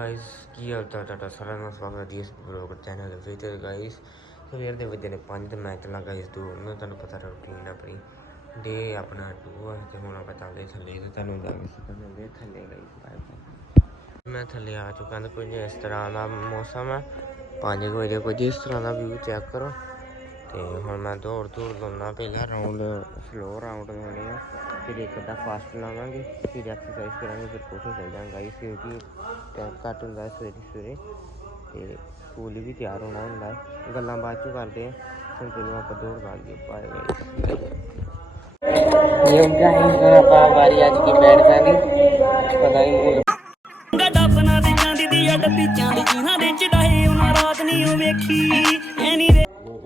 Guys ਕੀ ਹਾਲ ਚਾਲ ਤੁਹਾਡਾ ਸਾਰਿਆਂ ਦਾ ਸਵਾਗਤ ਹੈ ਜੀ ਇਸ ਬਲੌਗ ਚੈਨਲ ਵਿੱਚ ਗਾਇਸ ਸਵੇਰ ਦੇ ਵਜੇ ਨੇ 5 ਤੇ ਮੈਂ ਚੱਲਾਂ ਗਾਇਸ ਦੂਰ ਨੂੰ ਤੁਹਾਨੂੰ ਪਤਾ ਰੂਟੀਨ ਆਪਣੀ ਡੇ ਆਪਣਾ ਟੂ ਹੈ ਤੇ ਹੁਣ ਆਪਾਂ ਚੱਲਦੇ ਥੱਲੇ ਤੇ ਤੁਹਾਨੂੰ ਜਾਂਦੇ ਸੀ ਥੱਲੇ ਗਾਇਸ ਮੈਂ ਥੱਲੇ ਆ ਚੁੱਕਾ ਤੇ ਕੁਝ ਇਸ ਤਰ੍ਹਾਂ ਦਾ ਮੌਸਮ ਹੈ 5 ਵਜੇ ਕੁਝ ਇਸ ਤਰ੍ਹਾਂ ਦਾ ਵਿਊ ਚੈੱਕ ਕਰੋ ਤੇ ਹੁਣ ਮੈਂ ਦੌੜ ਦੌੜ ਲਾਉਣਾ ਪਹਿਲਾਂ ਰਾਉਂਡ ਸਲੋ ਰਾਉਂਡ ਲਾਉਣੇ ਆ ਫਿਰ ਇੱਕ ਅੱਧਾ ਫਾਸਟ ਲਾਵਾਂਗੇ ਫਿਰ ਐਕਸਰਸਾਈਜ਼ ਕਰਾਂਗੇ ਫਿਰ ਕੋਠੇ ਚੱਲ ਜਾਵਾਂਗੇ ਗਾਈਸ ਕਿਉਂਕਿ ਟਾਈਮ ਘੱਟ ਹੁੰਦਾ ਹੈ ਸਵੇਰੇ ਸਵੇਰੇ। ਤੇ ਸਕੂਲ ਵੀ ਤਿਆਰ ਹੋਣਾ ਹੁੰਦਾ ਹੈ। ਗੱਲਾਂ ਬਾਅਦ ਚ ਕਰਦੇ ਆ ਹੁਣ ਚਲੋ ਆਪਾਂ ਦੌੜ ਲਾਂਗੇ ਬਾਏ ਬਾਏ ਇਹ ਗਾਈਸ ਆਪਾਂ ਵਾਰੀ ਅੱਜ ਕੀ ਬੈਠ ਦੀ ਪਤਾ ਨਹੀਂ ਗੱਡਾ ਬਣਾ ਦੇ ਜਾਂਦੀ ਦੀ ਅੱਡ ਪੀਚਾਂ ਦੀ ਜਿਨ੍ਹਾਂ ਦੇ ਚੜਾਏ ਉਹਨਾਂ ਰਾਤ ਨਹੀਂ ਉਹ ਵੇਖੀ। ਐਨੀ ਦੇ ਵੀ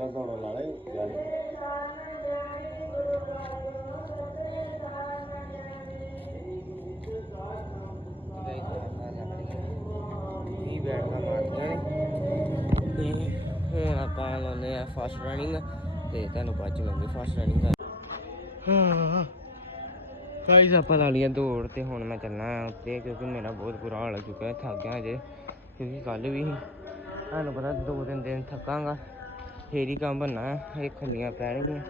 ਬੈਠਣਾ ਮਾਰਦੀਆਂ ਨੇ ਤੇ ਹੁਣ ਆਪਾਂ ਲਾਉਂਦੇ ਆ ਫਾਸਟ ਰਨਿੰਗ ਤੇ ਤੁਹਾਨੂੰ ਬਾਅਦ ਚ ਲਾਉਂਦੇ ਫਾਸਟ ਰਨਿੰਗ ਹਾਂ। ਗਾਈਸ ਆਪਾਂ ਲਾ ਲਿਆ ਦੌੜ ਤੇ ਹੁਣ ਮੈਂ ਚੱਲਣਾ ਹੈ ਉੱਤੇ ਕਿਉਂਕਿ ਮੇਰਾ ਬਹੁਤ ਬੁਰਾ ਹਾਲ ਹੋ ਚੁੱਕਾ ਹੈ, ਥੱਕ ਗਿਆ ਅਜੇ ਕਿਉਂਕਿ ਕੱਲ ਵੀ ਤੁਹਾਨੂੰ ਪਤਾ ਦੋ ਤਿੰਨ ਦਿਨ ਥੱਕਾਂਗਾ, ਫੇਰ ਹੀ ਕੰਮ ਬਣਨਾ ਇਹ ਖੱਲੀਆਂ ਪੈਣਗੀਆਂ,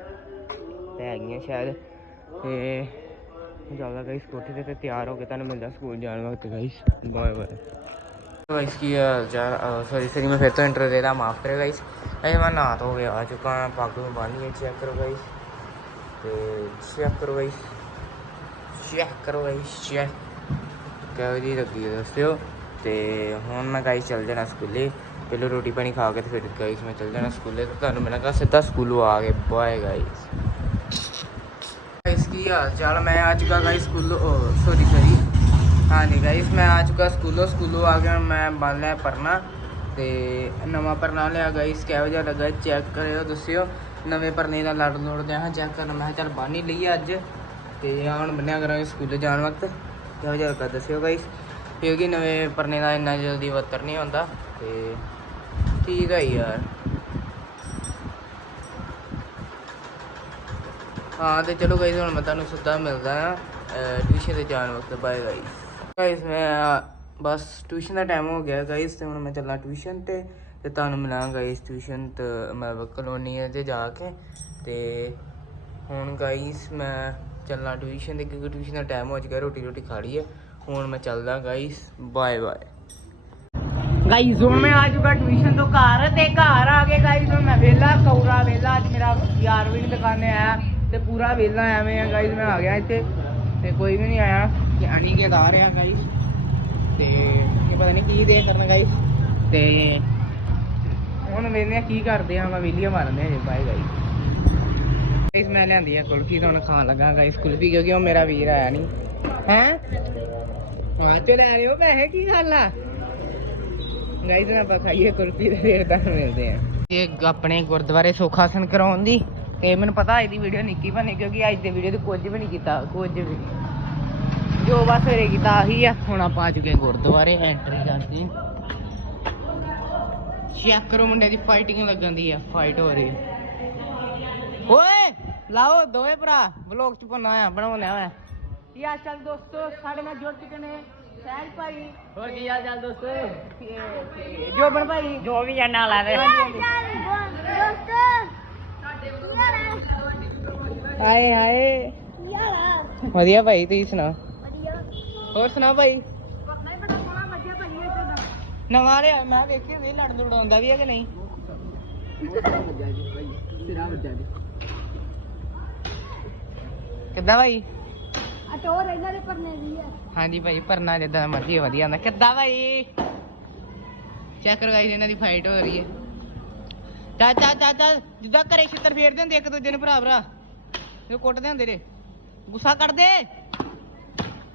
ਪੈ ਗਈਆਂ ਸ਼ਾਇਦ। ਤੇ ਜ਼ਿਆਦਾ ਗਾਈਸ ਕੋਠੇ ਤੇ ਤੇ ਤਿਆਰ ਹੋ ਕੇ ਤੁਹਾਨੂੰ ਮਿਲਦਾ ਸਕੂਲ ਜਾਣ ਵਕਤ ਗਾਈਸ ਬਾਏ ਬਾਏ गाइस की सॉरी ਤੇ ਹੁਣ ਮੈਂ ਗਾਈਸ ਚੱਲ ਜਾਣਾ ਸਕੂਲੇ। ਪਹਿਲਾਂ ਰੋਟੀ ਪਾਣੀ ਖਾ ਕੇ ਤੇ ਫਿਰ ਗਾਈਸ ਮੈਂ ਚੱਲ ਜਾਣਾ ਸਕੂਲੇ। ਤੁਹਾਨੂੰ ਮੈਂ ਕਹਾ ਸਿੱਧਾ ਸਕੂਲੋਂ ਆ ਕੇ। ਬਾਏ ਗਾਈਸ ਕੀ ਹਾਲ ਚਾਲ? ਮੈਂ ਅੱਜ ਕਾ ਗਾਈਸ ਸੌਰੀ ਸੌਰੀ हाँ नहीं गाइस मैं आ चुका ਸਕੂਲੋਂ स्कूलों आ गया ਮੈਂ बनना है ਪਰਨਾ ਤੇ ਨਵਾਂ ਪਰਨਾ ਲਿਆ ਗਾਇਸ ਕਿਹੋ ਜਿਹਾ ਲੱਗਾ ਚੈੱਕ ਕਰਿਓ ਦੱਸਿਓ। ਨਵੇਂ ਪਰਨੇ ਦਾ ਲੜ ਲੋੜਦੇ ਹਾਂ ਚੈੱਕ ਕਰਨ। ਮੈਂ ਚੱਲ ਬਾਨੀ ਲਈ ਅੱਜ ਤੇ ਹੁਣ ਬੰਨਿਆ ਕਰਾਂਗੇ ਸਕੂਲ ਜਾਣ ਵਕਤ। ਕਿਹੋ ਜਿਹਾ ਲੱਗਾ ਦੱਸਿਓ ਗਾਇਸ ਕਿਉਂਕਿ ਨਵੇਂ ਪਰਨੇ ਦਾ ਇੰਨਾ ਜਲਦੀ ਵੱਤਰ ਨਹੀਂ ਹੁੰਦਾ ਤੇ ਠੀਕ ਹੈ ਯਾਰ। ਹਾਂ ਤੇ ਚਲੋ ਗਾਇਸ ਹੁਣ ਮੈਂ ਤੁਹਾਨੂੰ ਸਿੱਧਾ ਮਿਲਦਾ ਹਾਂ ਟਿਊਸ਼ਨ ਤੇ ਜਾਣ ਵਕਤ। ਬਾਏ ਗਾਇਸ ਗਾਈਜ਼ ਮੈਂ, ਬਸ ਟਿਊਸ਼ਨ ਦਾ ਟਾਈਮ ਹੋ ਗਿਆ ਗਾਈਜ਼ ਤੇ ਹੁਣ ਮੈਂ ਚੱਲਾਂ ਟਿਊਸ਼ਨ ਤੇ ਤੇ ਤੁਹਾਨੂੰ ਮਿਲਾਂਗਾ ਗਾਈਜ਼ ਟਿਊਸ਼ਨ ਤੇ, ਮੈਂ ਕਲੋਨੀ ਤੇ ਜਾ ਕੇ, ਤੇ ਹੁਣ ਗਾਈਜ਼ ਮੈਂ ਚੱਲਾਂ ਟਿਊਸ਼ਨ ਤੇ, ਕਿਉਂਕਿ ਟਿਊਸ਼ਨ ਦਾ ਟਾਈਮ ਹੋ ਚੁੱਕਾ ਰੋਟੀ ਰੋਟੀ ਖਾ ਲਈ ਹੈ ਹੁਣ ਮੈਂ ਚੱਲਦਾ ਗਾਈਜ਼ ਬਾਏ ਬਾਏ ਗਾਈਜ਼ ਹੁਣ ਮੈਂ ਆ ਚੁੱਕਾ ਟਿਊਸ਼ਨ ਤੋਂ ਘਰ, ਤੇ ਘਰ ਆ ਕੇ ਗਾਈਜ਼ ਹੁਣ ਮੈਂ ਵੇਲਾ ਕੌਰਾ ਵੇਲਾ ਅੱਜ ਮੇਰਾ ਯਾਰ ਵੀ ਨੀ ਦੁਕਾਨੇ ਆਇਆ, ਤੇ ਪੂਰਾ ਵੇਲਾ ਐਵੇਂ ਆ ਗਾਈਜ਼ ਮੈਂ ਆ ਗਿਆ ਇੱਥੇ, ਤੇ ਕੋਈ ਵੀ ਨਹੀਂ ਆਇਆ। ਕਿ ਕੇ ਦਾ ਰਿਹਾ ਗਾਈਜ਼ ਤੇ ਇਹ ਪਤਾ ਨਹੀਂ ਕੀ ਦੇ ਕਰਨ ਗਾਈਜ਼ ਤੇ ਹੁਣ ਵੇਖਦੇ ਆ ਕੀ ਕਰਦੇ ਆ ਮੈਂ ਵੀਡੀਓ ਮਾਰਦੇ ਆ ਜੀ ਬਾਏ ਗਾਈਜ਼ ਗਾਈਜ਼ ਮੈਂ ਲਿਆਂਦੀ ਆ ਕੁਲਫੀ, ਤਾਂ ਹੁਣ ਖਾਣ ਲੱਗਾ ਗਾਈਜ਼ ਕੁਲਫੀ, ਕਿਉਂਕਿ ਉਹ ਮੇਰਾ ਵੀਰ ਆਇਆ ਨਹੀਂ। ਹੈ? ਹਾਂ, ਤੇ ਲੈ ਲਿਓ ਪੈਸੇ, ਕੀ ਗੱਲ ਆ? ਗਾਈਜ਼ ਨਾ ਆਪਾਂ ਕੁਲਫੀ ਤੇ ਫਿਰ ਤੁਹਾਨੂੰ ਮਿਲਦੇ ਆ ਇਹ ਆਪਣੇ ਗੁਰਦੁਆਰੇ ਸੁਖਾਸਨ ਕਰਾਉਣ ਦੀ, ਤੇ ਮੈਨੂੰ ਪਤਾ ਅੱਜ ਦੀ ਵੀਡੀਓ ਨਿੱਕੀ ਬਣੀ, ਕਿਉਂਕਿ ਅੱਜ ਦੇ ਵੀਡੀਓ ਤੇ ਕੁਝ ਵੀ ਨਹੀਂ ਕੀਤਾ, ਕੁਝ ਵੀ। ਜੋ ਬਸ ਸਵੇਰੇ ਕੀਤਾ ਆਹੀ ਆ। ਹੁਣ ਆਪਾਂ ਆ ਚੁੱਕੇ ਹਾਂ ਗੁਰਦੁਆਰੇ ਐਂਟਰੀ ਕਰਦੀ ਚੈੱਕ ਕਰੋ ਮੁੰਡੇ ਦੀ ਫਾਈਟਿੰਗ ਲੱਗਣ ਦੀ ਆ ਫਾਈਟ ਹੋ ਰਹੀ ਓਏ ਲਾਓ ਦੋਵੇਂ ਭਰਾ ਵਲੌਗ ਚ ਪਾਉਣਾ ਆ ਬਣਾਉਣਾ ਆ। ਕੀ ਹਾਲ ਚਾਲ ਦੋਸਤੋ? ਸਾਡੇ ਨਾਲ ਜੁੜ ਚੁੱਕੇ ਨੇ ਸਹਿਜ ਭਾਈ। ਹੋਰ ਕੀ ਹਾਲ ਚਾਲ ਦੋਸਤੋ? ਜੋਬਨ ਭਾਈ। ਜੋ ਵੀ ਆ ਨਾਲ ਆਵੇ। ਹਾਏ ਹਾਏ। ਵਧੀਆ ਭਾਈ ਤੁਸੀਂ ਸੁਣਾ ਹੋਰ ਸੁਣਾ ਭਾਈ? ਨਵਾਂ ਲਿਆ ਮੈਂ ਵੇਖੀ ਵੀ ਲੜਨ ਲੜਾਉਂਦਾ ਵੀ ਹੈ ਕਿ ਨਹੀਂ? ਕਿੱਦਾਂ ਭਾਈ? ਅਟੋਰ ਇਹਨਾਂ ਦੇ ਪਰਨੇ ਦੀ ਆ। ਹਾਂਜੀ ਭਾਈ ਪਰਨਾ ਜਿੱਦਾਂ ਮਰਜ਼ੀ ਵਧੀਆ ਹੁੰਦਾ ਕਿੱਦਾਂ ਭਾਈ? ਚੈੱਕ ਕਰੋ ਗਾਈਸ ਇਹਨਾਂ ਦੀ ਫਾਈਟ ਹੋ ਰਹੀ ਹੈ। ਚੱਲ ਚੱਲ ਚੱਲ ਜਿੱਦਾਂ ਘਰੇ ਛਿੱਤਰ ਫੇਰਦੇ ਹੁੰਦੇ ਇੱਕ ਦੂਜੇ ਨੂੰ ਭਰਾ ਭਰਾ ਇਹ ਕੁੱਟਦੇ ਹੁੰਦੇ ਨੇ ਗੁੱਸਾ ਕੱਢਦੇ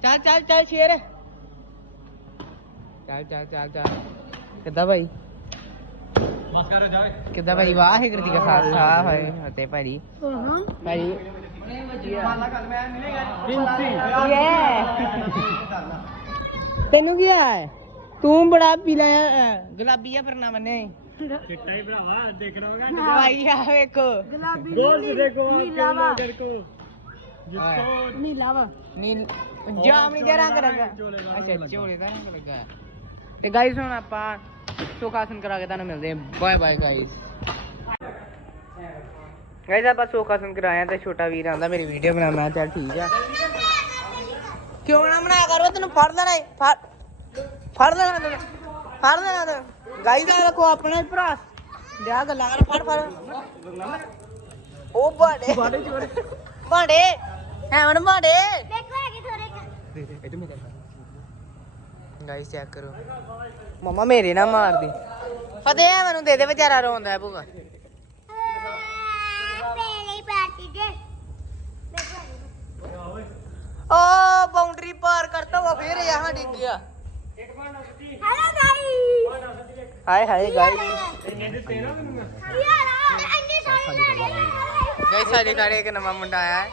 ਚੱਲ ਚੱਲ ਚੱਲ ਸ਼ੇਰ। ਚੱਲ ਚੱਲ ਚੱਲ ਚੱਲ। ਕਿੱਦਾਂ ਭਾਈ? ਬਸ ਕਰੋ ਜਾਵੇ ਕਿੱਦਾਂ ਭਾਈ? ਵਾਹਿਗੁਰੂ ਜੀ ਕਾ ਖਾਲਸਾ ਹੋਏ ਅਤੇ ਭਾਈ ਭਾਈ ਤੈਨੂੰ ਕੀ ਹੈ ਤੂੰ ਬੜਾ ਪੀਲਾ ਗੁਲਾਬੀ ਆ ਫਿਰਨਾ ਮੰਨੇ ਚਿੱਟਾ ਹੀ ਭਰਾਵਾ ਦੇਖ ਲਵਾਂਗਾ ਭਾਈ ਆ ਵੇਖੋ। ਗੁਲਾਬੀ ਨੀਲਾ ਵਾ। ਨੀਲਾ ਵਾ। ਨੀ ਜਾਮਨੀ ਜਿਹਾ ਰੰਗ ਲੱਗਾ ਅੱਛਾ ਝੋਲੇ ਦਾ ਰੰਗ ਲੱਗਾ। ਤੇ ਗਾਇਸ ਹੁਣ ਆਪਾਂ ਸੁਖਾਸਨ ਕਰਾ ਕੇ ਤੁਹਾਨੂੰ ਮਿਲਦੇ ਹਾਂ। ਬਾਏ ਬਾਏ ਗਾਇਸ ਗਾਇਸ ਆਪਾਂ ਸੁਖਾਸਨ ਕਰਾਇਆ ਤੇ ਛੋਟਾ ਵੀਰ ਆਂਦਾ ਮੇਰੀ ਵੀਡੀਓ ਬਣਾ। ਮੈਂ ਕਿਹਾ ਚੱਲ ਠੀਕ ਆ। ਕਿਉਂ ਨਾ ਬਣਾਇਆ ਕਰੋ? ਤੈਨੂੰ ਫੜ ਲੈਣਾ ਏ, ਫੜ। ਫੜ ਲੈਣਾ ਤੈਨੂੰ। ਫੜ ਲੈਣਾ ਤੈਨੂੰ। ਗਾਇਸ ਆ ਦੇਖੋ ਆਪਣਾ ਹੀ ਭਰਾ। ਵਿਆਹ ਗੱਲਾਂ ਕਰ ਫੜ ਫੜ। ਉਹ ਬਾੜੇ। ਬਾੜੇ। ਹੈ ਹੁਣ ਬਾੜੇ। ਗਾਇਸ ਚੈੱਕ ਕਰੋ। ਮਮਾ ਮੇਰੇ ਨਾ ਮਾਰਦੀ ਫਤਿਹ ਮੈਨੂੰ ਦੇ ਦੇ ਵਿਚਾਰਾ ਰੋਂਦਾ ਹੈ ਦੇ ਓ ਬਾਉਂਡਰੀ ਪਾਰ ਕਰਤਾ ਵਾ ਫੇਰ ਇਹ ਹਾਂ ਡਿੱਗ ਗਿਆ। ਹੈਲੋ ਗਾਈ ਹਾਏ ਹਾਏ ਗਾਇਸ ਸਾਰੇ ਗਾਇਸ ਸਾਡੇ ਘਰ ਇੱਕ ਨਵਾਂ ਮੁੰਡਾ ਆਇਆ ਹੈ।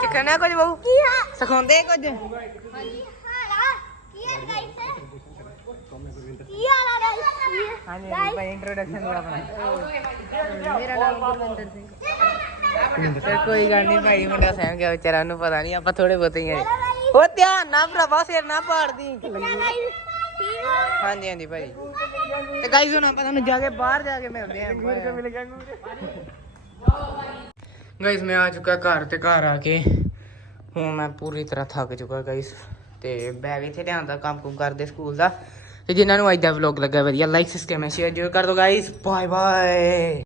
ਸਿੱਖਣਾ ਕੁਝ ਬਹੁ? ਕੀ ਹਾਂ ਸਿਖਾਉਂਦੇ ਕੁਝ? ਕੀ ਹਾਲਾ ਕੀ ਹੈ ਗਾਈਸ ਕੀ ਹਾਲਾ ਗਾਈਸ ਹਾਂਜੀ ਹਾਂਜੀ ਭਾਈ ਇੰਟਰੋਡਕਸ਼ਨ ਦੋ ਆਪਣਾ ਮੇਰਾ ਨਾਮ ਗੁਰਵਿੰਦਰ ਸਿੰਘ। ਤੇ ਕੋਈ ਗੱਲ ਨਹੀਂ ਭਾਈ ਮੁੰਡਾ ਸਹਿਮ ਗਿਆ ਵਿਚਾਰਾ ਨੂੰ ਪਤਾ ਨਹੀਂ ਆਪਾਂ ਥੋੜੇ ਬਹੁਤੇ ਹੀ ਆਏ। ਉਹ ਧਿਆਨ ਨਾ ਭਰਾਵਾ ਸਿਰ ਨਾ ਪਾੜਦੀ। ਹਾਂਜੀ ਹਾਂਜੀ ਭਾਈ। ਤੇ ਗਾਈਸ ਹੁਣ ਆਪਾਂ ਤੁਹਾਨੂੰ ਜਾ ਕੇ ਬਾਹਰ ਜਾ ਕੇ ਮਿਲਦੇ ਆਂ ਗਾਈਸ ਮੈਂ ਆ ਚੁੱਕਾ ਘਰ ਤੇ ਘਰ ਆ ਕੇ। ਹੁਣ ਮੈਂ ਪੂਰੀ ਤਰ੍ਹਾਂ ਥੱਕ ਚੁੱਕਾ ਗਾਈਸ ਤੇ ਬੈਗ ਇੱਥੇ ਲਿਆਂਦਾ ਕੰਮ ਕੁਮ ਕਰਦੇ ਸਕੂਲ ਦਾ। ਤੇ ਜਿਨ੍ਹਾਂ ਨੂੰ ਅੱਜ ਦਾ ਵਲੌਗ ਲੱਗਾ, ਵਧੀਆ। ਲਾਈਕ ਸਬਸਕ੍ਰਾਈਬ ਸ਼ੇਅਰ ਜਰੂਰ ਕਰ ਦਿਓ ਗਾਈਸ ਬਾਏ ਬਾਏ